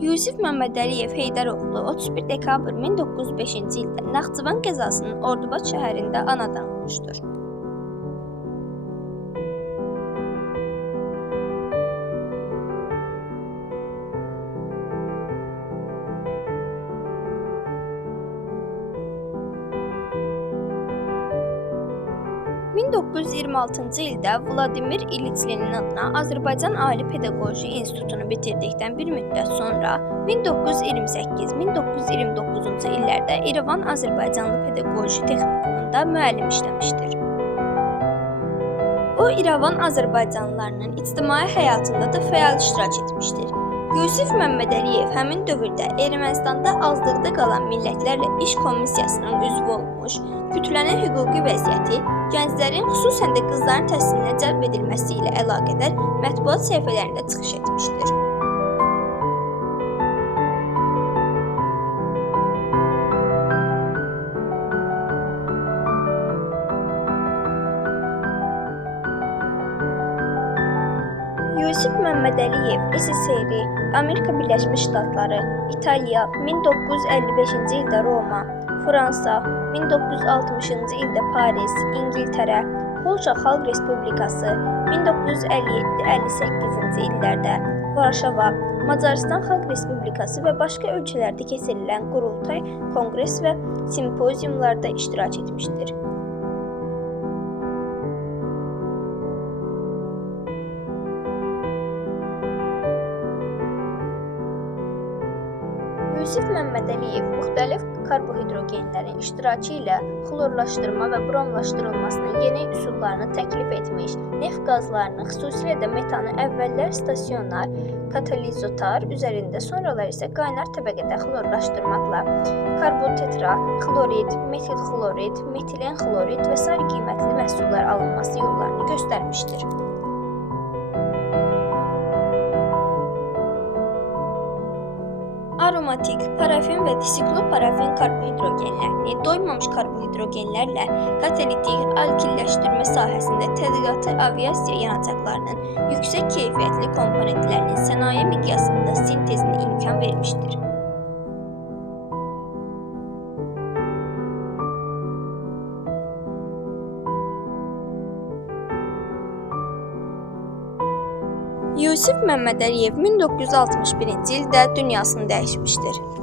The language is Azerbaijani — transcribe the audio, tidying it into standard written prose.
Yusif Məmmədəliyev Heydəroğlu 31 dekabr 1905-ci ildə Naxçıvan qəzasının Ordubad şəhərində anadan olmuşdur. 1926-cı ildə Vladimir İliç Lenin adına Azərbaycan Ali Pedaqoji İnstitutunu bitirdikdən bir müddət sonra 1928-1929-cu illərdə İrəvan Azərbaycanlı Pedaqoji Texnikumunda müəllim işləmişdir. O, İrəvan azərbaycanlılarının ictimai həyatında da fəal iştirak etmişdir. Yusif Məmmədəliyev həmin dövrdə Ermənistanda azlıqda qalan millətlərlə iş komissiyasının üzvü olmuş, kütlənin hüquqi vəziyyəti, gənclərin, xüsusən də qızların təhsilinə cəlb edilməsi ilə əlaqədar mətbuat səhifələrində çıxış etmişdir. Yusif Məmmədəliyev SSR, Amerika Birləşmiş Ştatları, İtaliya, 1955-ci ildə Roma, Fransa, 1960-cı ildə Paris, İngiltərə, Polşa Xalq Respublikası, 1957-58-ci illərdə Varşava, Macarıstan Xalq Respublikası və başqa ölkələrdə keçirilən qurultay, konqres və simpoziumlarda iştirak etmişdir. Yusif Məmmədəliyev müxtəlif karbohidrogenlərin iştirakı ilə xlorlaşdırma və bromlaşdırılmasının yeni üsullarını təklif etmiş, neft qazlarını, xüsusilə də metanı əvvəllər stasionar katalizator üzərində, sonralar isə qaynar təbəqədə xlorlaşdırmaqla karbotetra, xlorid, metil xlorid, metilen xlorid və sair qiymətli məhsullar alınması yollarını göstərmişdir. Aromatik, parafin və disikloparafin karbohidrogenlərini doymamış karbohidrogenlərlə katalitik alkilləşdirmə sahəsində tədqiqatı aviasiya yanacaqlarının yüksək keyfiyyətli komponentlərinin sənaye miqyasında sintezinə imkan vermişdir. Yusif Məmmədəliyev 1961-ci ildə dünyasını dəyişmişdir.